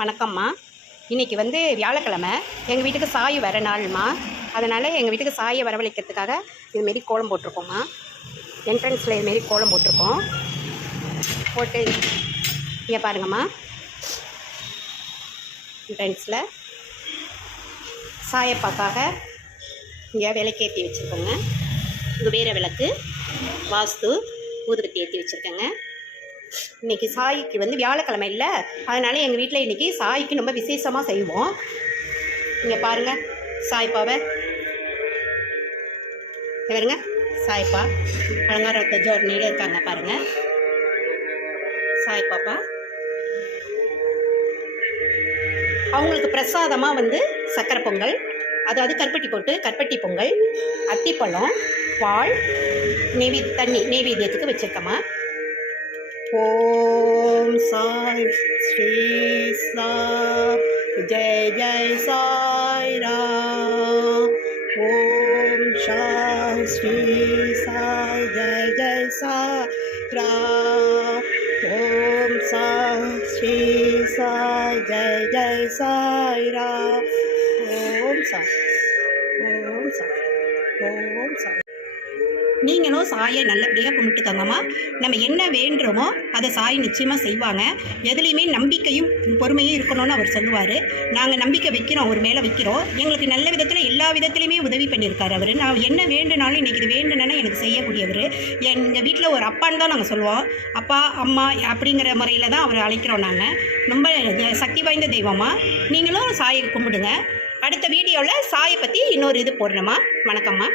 வணக்கம்மா. இன்றைக்கி வியாழக்கிழமை, எங்கள் வீட்டுக்கு சாய் வர நாள்மா. அதனால் எங்கள் வீட்டுக்கு சாயை வரவழைக்கிறதுக்காக இதுமாரி கோலம் போட்டிருக்கோம்மா. என்ட்ரன்ஸில் இதுமாரி கோலம் போட்டிருக்கோம். போட்டு இங்கே பாருங்கம்மா, என்ட்ரன்ஸில் சாயப்பாக்காக இங்கே விளக்கேற்றி வச்சுருக்கோங்க. குபேர விளக்கு, வாஸ்து, ஊதுபத்தி ஏற்றி வச்சுருக்கேங்க. இன்றைக்கி சாய்க்கு வியாழக்கிழமை இல்லை, அதனால் எங்கள் வீட்டில் இன்றைக்கி சாய்க்கு ரொம்ப விசேஷமாக செய்வோம். இங்கே பாருங்கள், சாய்ப்பாவை பாருங்க, சாய்ப்பா அலங்காரத்தை ஜோர்னியில் இருக்காங்க பாருங்கள். சாய்ப்பாப்பா அவங்களுக்கு பிரசாதமாக சக்கரை பொங்கல், அதாவது கருப்பட்டி போட்டு கருப்பட்டி பொங்கல், அத்திப்பழம், பால், தண்ணி நெய்வேத்தியத்துக்கு வச்சுருக்கோம்மா. ஓம் சாய் ஸ்ரீ சாய் ஜெய் ஜெய் சாய் ராம். ஓம் சாய் ஸ்ரீ சாய் ஜெய் ஜெய் சாய் ராம். ஓம் சாய் ஸ்ரீ சாய் ஜெய் ஜெய் சாய் ராம். ஓம் சாய், ஓம் சாய், ஓம் சாய். நீங்களும் சாயை நல்லபடியாக கும்பிட்டுக்கோங்கம்மா. நம்ம என்ன வேண்டுறோமோ அதை சாய் நிச்சயமாக செய்வாங்க. எதுலேயுமே நம்பிக்கையும் பொறுமையும் இருக்கணும்னு அவர் சொல்லுவார். நாங்கள் நம்பிக்கை வைக்கிறோம், அவர் மேலே வைக்கிறோம். எங்களுக்கு நல்ல விதத்தில் எல்லா விதத்துலையுமே உதவி பண்ணியிருக்காரு அவர். நான் என்ன வேண்டுனாலும் இன்றைக்கி இது வேண்டுனா எனக்கு செய்யக்கூடியவர். எங்கள் வீட்டில் ஒரு அப்பான்னு தான் நாங்கள் சொல்லுவோம். அப்பா அம்மா அப்படிங்கிற முறையில் தான் அவர் அழைக்கிறோம். நாங்கள் ரொம்ப சக்தி வாய்ந்த தெய்வமாக. நீங்களும் சாயை கும்பிடுங்க. அடுத்த வீடியோவில் சாயை பற்றி இன்னொரு இது போடுறோம்மா. வணக்கம்மா.